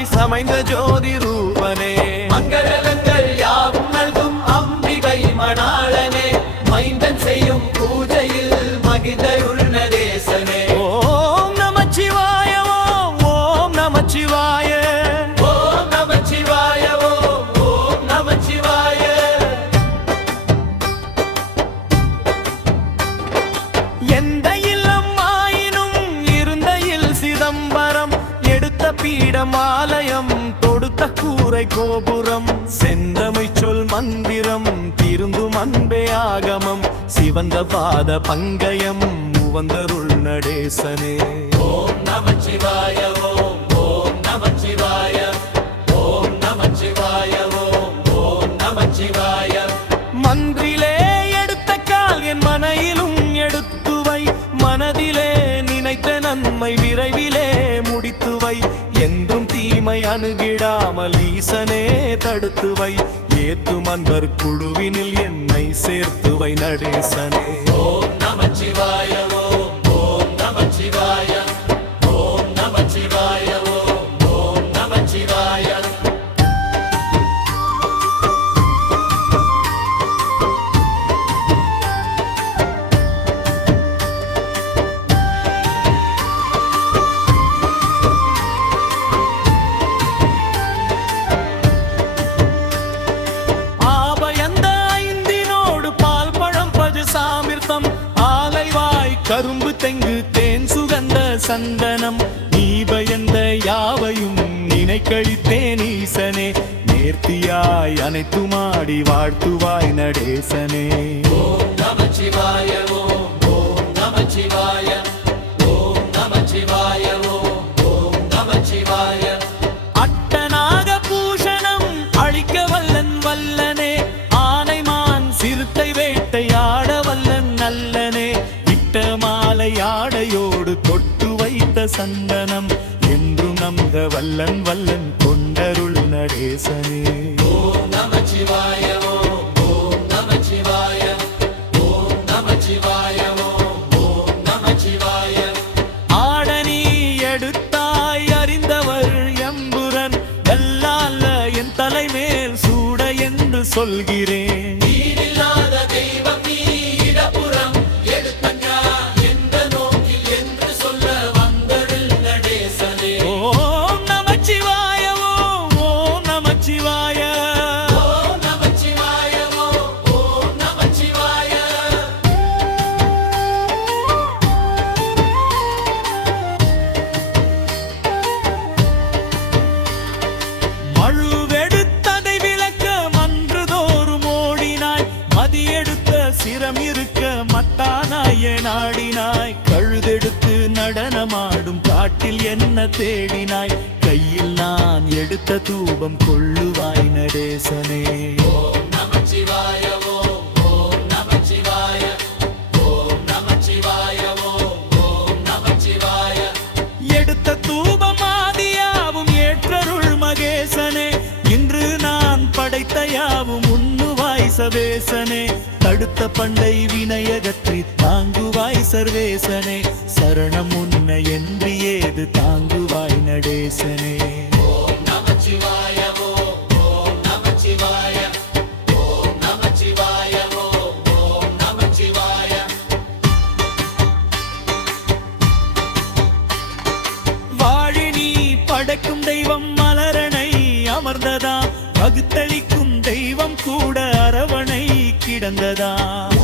மங்களாய் சமைந்த ஜோதி ரூபனே மங்களங்கள் யாவும் நல்கும் அம்பிகை மணாளனே மைந்தன் செய்யும் பூஜையில் மகிழ்ந்தருள் நடேசனே ஓம் நமச்சிவாய ஓம் நமச்சிவாய ஓம் நமச்சிவாய ஓம் நமச்சிவாய எந்த இல்லம் ஆயினும் இருந்தையில் சிதம்பரம் எடுத்த பீடம் ஆலயம் தொடுத்த கூரை கோபுரம் செந்தமை சொல் மந்திரம் திருந்தும் அன்பே ஆகமம் சிவந்த பாத பங்கயம் உவந்தருள் நடேசனே ஓம் நமச்சிவாய ஓம் நமச்சிவாய ஓம் நமச்சிவாய ஓம் நமச்சிவாய மன்றிலே எடுத்த கால் என் மனையிலும் எடுத்துவை மனதிலே நினைத்த நன்மை விரைவிலே முடித்துவை என்றும் தீமை அணுகிடாமல் ஈசனே தடுத்துவை ஏத்தும் அன்பர் குழுவினில் என்னை சேர்த்துவை நடேசனே ஓம் நமச்சிவாய ஓம் நமச்சிவாய ஓம் நமச்சிவாய ஓம் நமச்சிவாய கரும்பு தெங்கு தேன் சுகந்த சந்தனம் நீ பயந்த யாவையும் நினை கழித்தேன் ஈசனே நேர்த்தியாய் அனைத்துமாடி வாழ்த்துவாய் நடேசனே ஓம் நமச்சிவாய ஓம் நமச்சிவாய ஓம் நமச்சிவாய ஓம் நமச்சிவாய அட்டனாக பூஷணம் அழிக்க வல்லன் வல்லனே ஆனைமான் சிறுத்தை வேட்டையாட வல்லன் நல்லனே மாலை ஆடையோடு கொட்டு வைத்த சந்தனம் என்றும் நம்ப வல்லன் வல்லன் கொண்டருள் நடேசனே ஓம் நமச்சிவாய ஓம் நமச்சிவாய ஓம் நமச்சிவாய ஓம் நமச்சிவாய ஆடனி எடுத்தாய் அறிந்தவர் எம்புரன் எல்லால்ல என் தலைமேல் சூட என்று சொல்கிறேன் தெய்வம் நீ இடப்புறம் எடுத்த நாடினாய் கழுதெடுத்து நடனமாடும் காட்டில் என்ன தேடினாய் கையில் நான் எடுத்த தூபம் கொள்ளுவாய் நடேசனே ஓம் நமச்சிவாய ஓம் நமச்சிவாய ஓம் நமச்சிவாய ஓம் நமச்சிவாய எடுத்த தூபம் ஆதியாவும் ஏற்றருள் மகேசனே இன்று நான் படைத்த யாவும் உண்ணுவாய் சவேசனே தடுத்த பண்டை வினையகற்றி தாங்குவாய் சர்வேசனே சரணம் உன்னை என்று ஏது தாங்குவாய் நடேசனே ஓம் நமச்சிவாய ஓம் நமச்சிவாய ஓம் நமச்சிவாய ஓம் நமச்சிவாய வாழினி படைக்கும் தெய்வம் மலரணை அமர்ந்ததா பகுத்தளிக்கும் தெய்வம் கூட அரவணை கிடந்ததா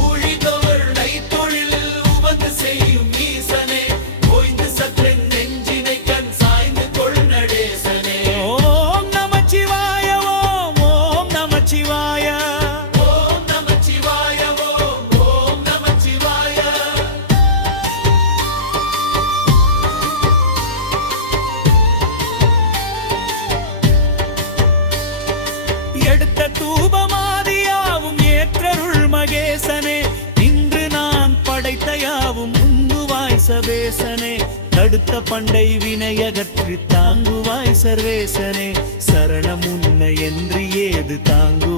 ஊழிதோர்னை தொழில் உவந்து செய்யும் ஈசனே ஓய்ந்து சற்றென் நெஞ்சினை கண் சாய்ந்து கொள் நடேசனே ஓம் நமச்சிவாய ஓம் நமச்சிவாய ஓம் நமச்சிவாய ஓம் நமச்சிவாய எடுத்த தூபமாதியாவும் ஏற்றருள் மகேசனே இன்று நான் படைத்த யாவும் உண்ணுவாய் சவேசனே தடுத்த பண்டை வினையகற்றி தாங்குவாய் சர்வேசனே சரணம் உன்னை என்று ஏது தாங்கு